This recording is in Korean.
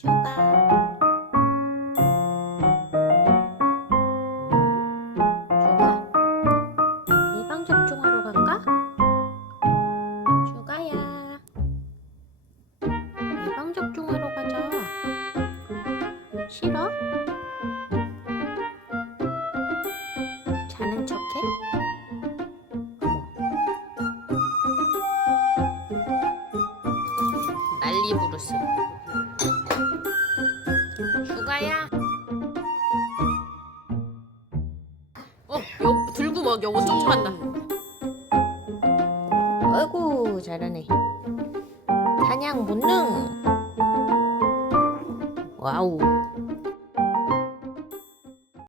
휴가 휴가 예방 접종하러 갈까? 휴가야 예방 접종하러 가자 싫어? 자는 척해? 난리 부르스 슈가야. 어, 요 들고 먹. 요거 쫓아간다. 아이고 잘하네. 사냥 본능. 와우.